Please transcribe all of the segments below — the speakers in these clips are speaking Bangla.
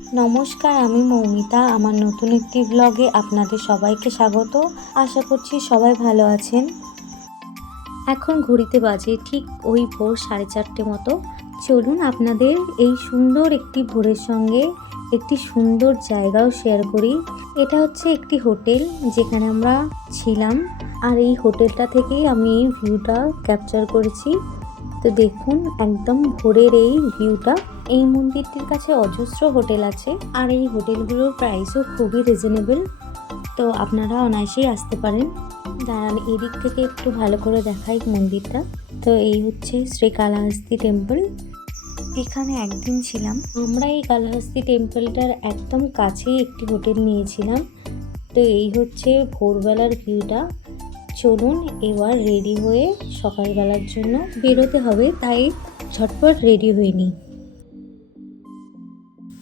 নমস্কার, আমি মৌমিতা। আমার নতুন একটি ব্লগে আপনাদের সবাইকে স্বাগত। আশা করছি সবাই ভালো আছেন। এখন ঘড়িতে বাজে ঠিক ওই ভোর সাড়ে চারটে মতো। চলুন আপনাদের এই সুন্দর একটি ভোরের সঙ্গে একটি সুন্দর জায়গাও শেয়ার করি। এটা হচ্ছে একটি হোটেল যেখানে আমরা ছিলাম আর এই হোটেলটা থেকেই আমি এই ভিউটা ক্যাপচার করেছি। তো দেখুন, একদম ভোরের এই ভিউটা এই মন্দিরটির কাছে অজস্র হোটেল আছে আর এই হোটেলগুলোর প্রাইসও খুবই রিজনেবল তো আপনারা অনায়াসেই আসতে পারেন। দাঁড়ান, এদিক থেকে একটু ভালো করে দেখাই মন্দিরটা। তো এই হচ্ছে শ্রী কালাহস্তি টেম্পল এখানে একদিন ছিলাম। আমরা এই কালাহস্তি টেম্পলটার একদম কাছেই একটি হোটেল নিয়েছিলাম। তো এই হচ্ছে ভোরবেলার ভিউটা। চলুন এবার রেডি হয়ে সকালবেলার জন্য বেরোতে হবে, তাই ঝটপট রেডি হয়ে নিই।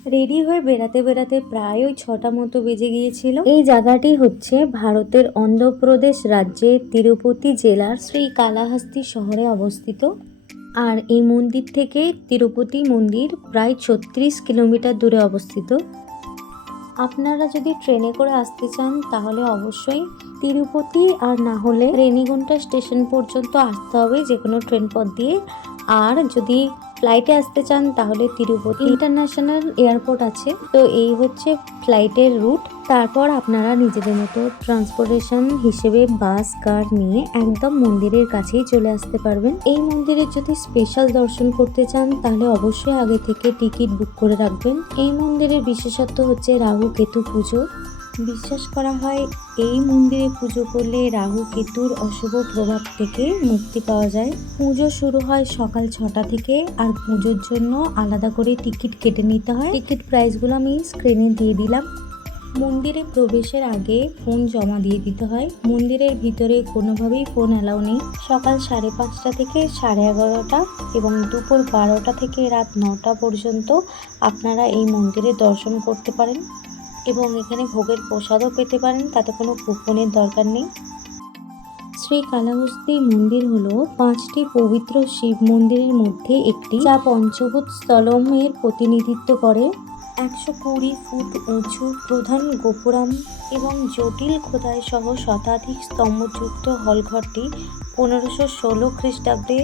রেডি হয়ে বেড়াতে বেড়াতে প্রায় ওই ছটা মতো বেজে গিয়েছিল। এই জায়গাটি হচ্ছে ভারতের অন্ধ্রপ্রদেশ রাজ্যের তিরুপতি জেলার শ্রী কালাহাস্তি শহরে অবস্থিত। আর এই মন্দির থেকে তিরুপতি মন্দির প্রায় ছত্রিশ কিলোমিটার দূরে অবস্থিত। আপনারা যদি ট্রেনে করে আসতে চান, তাহলে অবশ্যই তিরুপতি আর না হলে রেনিগুন্টা স্টেশন পর্যন্ত আসতে হবে যে কোনো ট্রেন পথ দিয়ে। আর যদি ফ্লাইটে আসতে চান, তাহলে তিরুপতি ইন্টারন্যাশনাল এয়ারপোর্ট আছে। তো এই হচ্ছে ফ্লাইটের রুট তারপর আপনারা নিজেদের মতো ট্রান্সপোর্টেশন হিসেবে বাস কার নিয়ে একদম মন্দিরের কাছেই চলে আসতে পারবেন। এই মন্দিরের যদি স্পেশাল দর্শন করতে চান, তাহলে অবশ্যই আগে থেকে টিকিট বুক করে রাখবেন। এই মন্দিরের বিশেষত্ব হচ্ছে রাহু কেতু পুজো। বিশ্বাস করা হয়, এই মন্দিরে পুজো করলে রাহু কেতুর অশুভ প্রভাব থেকে মুক্তি পাওয়া যায়। পুজো শুরু হয় সকাল ছটা থেকে, আর পুজোর জন্য আলাদা করে টিকিট কেটে নিতে হয়। টিকিট প্রাইসগুলো আমি স্ক্রিনে দিয়ে দিলাম। মন্দিরে প্রবেশের আগে ফোন জমা দিয়ে দিতে হয়। মন্দিরের ভিতরে কোনোভাবেই ফোন অ্যালাউ নেই। সকাল সাড়ে পাঁচটা থেকে সাড়ে এগারোটা এবং দুপুর বারোটা থেকে রাত নটা পর্যন্ত আপনারা এই মন্দিরে দর্শন করতে পারেন। এবং এখানে ভোগের প্রসাদও পেতে পারেন, তাতে কোনো কুপনের দরকার নেই। শ্রী কালাহস্তি মন্দির হলো পাঁচটি পবিত্র শিব মন্দিরের মধ্যে একটি, যা পঞ্চভূত স্থলমের প্রতিনিধিত্ব করে। একশো কুড়ি ফুট উঁচু প্রধান গোপুরাম এবং জটিল খোদাই সহ শতাধিক স্তম্ভযুক্ত হলঘরটি পনেরোশো ষোলো খ্রিস্টাব্দে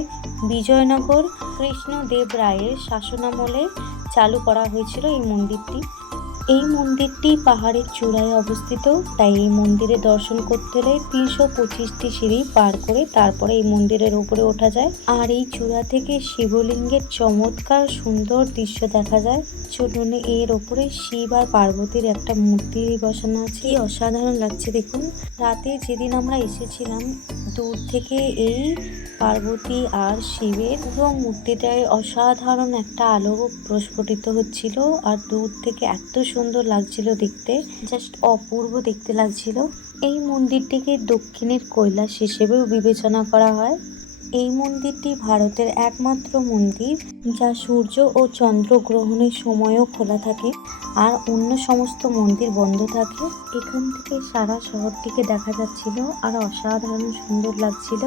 বিজয়নগর কৃষ্ণদেব রায়ের শাসনামলে চালু করা হয়েছিল এই মন্দিরটি। এই মন্দিরটি পাহাড়ের চূড়ায় অবস্থিত, তাই এই মন্দিরে দর্শন করতে হলে তিনশো পঁচিশটি সিঁড়ি পার করে তারপরে এই মন্দিরের উপরে ওঠা যায়। আর এই চূড়া থেকে শিবলিঙ্গের চমৎকার সুন্দর দৃশ্য দেখা যায়। চলুন এর ওপরে শিব আর পার্বতীর একটা মূর্তি বসানো আছে। অসাধারণ লাগছে দেখুন। রাতে যেদিন আমরা এসেছিলাম দূর থেকে এই পার্বতী আর শিবের এবং মূর্তিটায় অসাধারণ একটা আলো প্রস্ফুটিত হচ্ছিল আর দূর থেকে এত সুন্দর লাগছিল দেখতে জাস্ট অপূর্ব দেখতে লাগছিল। এই মন্দিরটিকে দক্ষিণের কৈলাস হিসেবেও বিবেচনা করা হয়। এই মন্দিরটি ভারতের একমাত্র মন্দির, যা সূর্য ও চন্দ্র গ্রহণের সময়ও খোলা থাকে আর অন্য সমস্ত মন্দির বন্ধ থাকে। এখান থেকে সারা শহরটিকে দেখা যাচ্ছিল আর অসাধারণ সুন্দর লাগছিল।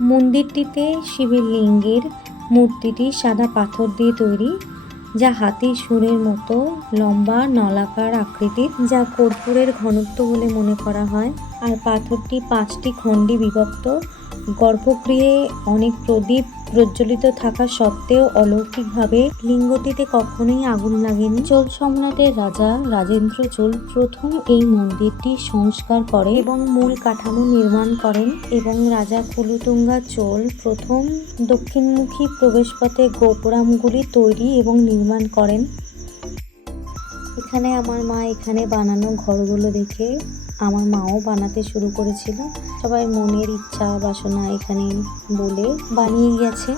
মন্দিরটিতে শিবের লিঙ্গের মূর্তিটি সাদা পাথর দিয়ে তৈরি, যা হাতির সুরের মতো লম্বা নলাকার আকৃতির যা কর্পূরের ঘনত্ব বলে মনে করা হয়। আর পাথরটি পাঁচটি খণ্ডে বিভক্ত। গর্ভগৃহে অনেক প্রদীপ প্রজ্বলিত থাকা সত্ত্বেও অলৌকিকভাবে লিঙ্গটিতে কখনোই আগুন লাগেনি। চোল সম্রাটের রাজা রাজেন্দ্র চোল প্রথম এই মন্দিরটি সংস্কার করে এবং মূল কাঠামো নির্মাণ করেন এবং রাজা কুলুতুঙ্গা চোল প্রথম দক্ষিণমুখী প্রবেশপথে গোপুরামগুলি তৈরি এবং নির্মাণ করেন। এখানে আমার মা এখানে বানানো ঘরগুলো দেখে আমার মাও বানাতে শুরু করেছিল। সবাই মনের ইচ্ছা, বাসনা এখানে বলে বানিয়ে গেছে।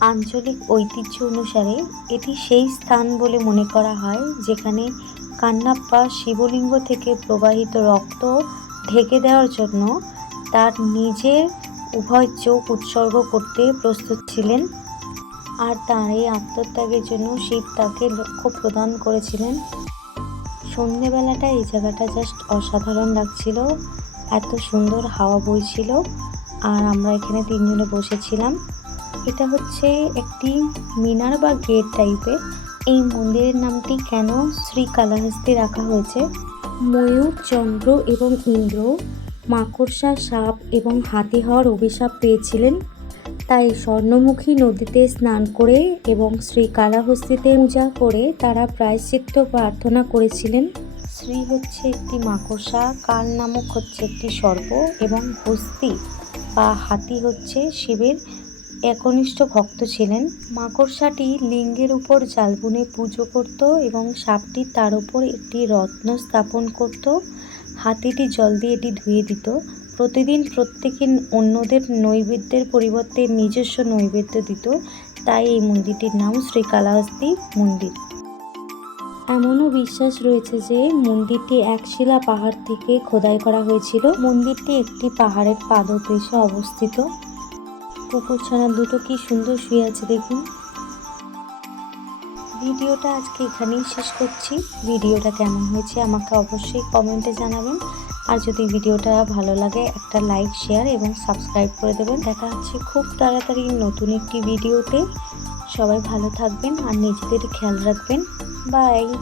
আঞ্চলিক ঐতিহ্য অনুসারে এটি সেই স্থান বলে মনে করা হয়, যেখানে কান্নাপ্পা শিবলিঙ্গ থেকে প্রবাহিত রক্ত ঢেকে দেওয়ার জন্য তার নিজের উভয় চোখ উৎসর্গ করতে প্রস্তুত ছিলেন আর তার এই আত্মত্যাগের জন্য শিব তাকে লক্ষ্য প্রদান করেছিলেন। সন্ধেবেলাটা এই জায়গাটা জাস্ট অসাধারণ লাগছিল। এত সুন্দর হাওয়া বইছিল। আর আমরা এখানে তিনজনে বসেছিলাম। এটা হচ্ছে একটি মিনার বা গেট টাইপের এই মন্দিরের নামটি কেন শ্রী শ্রীকালাহস্তি রাখা হয়েছে? ময়ূর চন্দ্র এবং ইন্দ্র মাকড়সা সাপ এবং হাতি হওয়ার অভিশাপ পেয়েছিলেন তাই স্বর্ণমুখী নদীতে স্নান করে এবং শ্রী কালাহস্তিতে পূজা করে তারা প্রায়শ্চিত্ত প্রার্থনা করেছিলেন। শ্রী হচ্ছে একটি মাকড়সা, কাল নামক হচ্ছে একটি সর্প এবং হস্তি বা হাতি হচ্ছে শিবের একনিষ্ঠ ভক্ত ছিলেন। মাকড়সাটি লিঙ্গের উপর জাল বুনে পুজো করত এবং সাপটি তার উপর একটি রত্ন স্থাপন করত। হাতিটি জল দিয়ে এটি ধুয়ে দিত। প্রতিদিন প্রত্যেকে অন্যদের নৈবেদ্যের পরিবর্তে নিজস্ব নৈবেদ্য দিত, তাই এই মন্দিরটির নাম শ্রীকালাহস্তি মন্দির। এমনও বিশ্বাস রয়েছে যে মন্দিরটি একশিলা পাহাড় থেকে খোদাই করা হয়েছিল। মন্দিরটি একটি পাহাড়ের পাদদেশে অবস্থিত। কুকুর ছানা দুটো কি সুন্দর শুয়ে আছে দেখুন। ভিডিওটা আজকে এখানেই শেষ করছি। ভিডিওটা কেমন হয়েছে আমাকে অবশ্যই কমেন্টে জানাবেন। আর যদি ভিডিওটা ভালো লাগে, একটা লাইক, শেয়ার এবং সাবস্ক্রাইব করে দেবেন। দেখা হচ্ছে খুব তাড়াতাড়ি নতুন একটি ভিডিওতে। সবাই ভালো থাকবেন আর নিজেদের খেয়াল রাখবেন। বাই।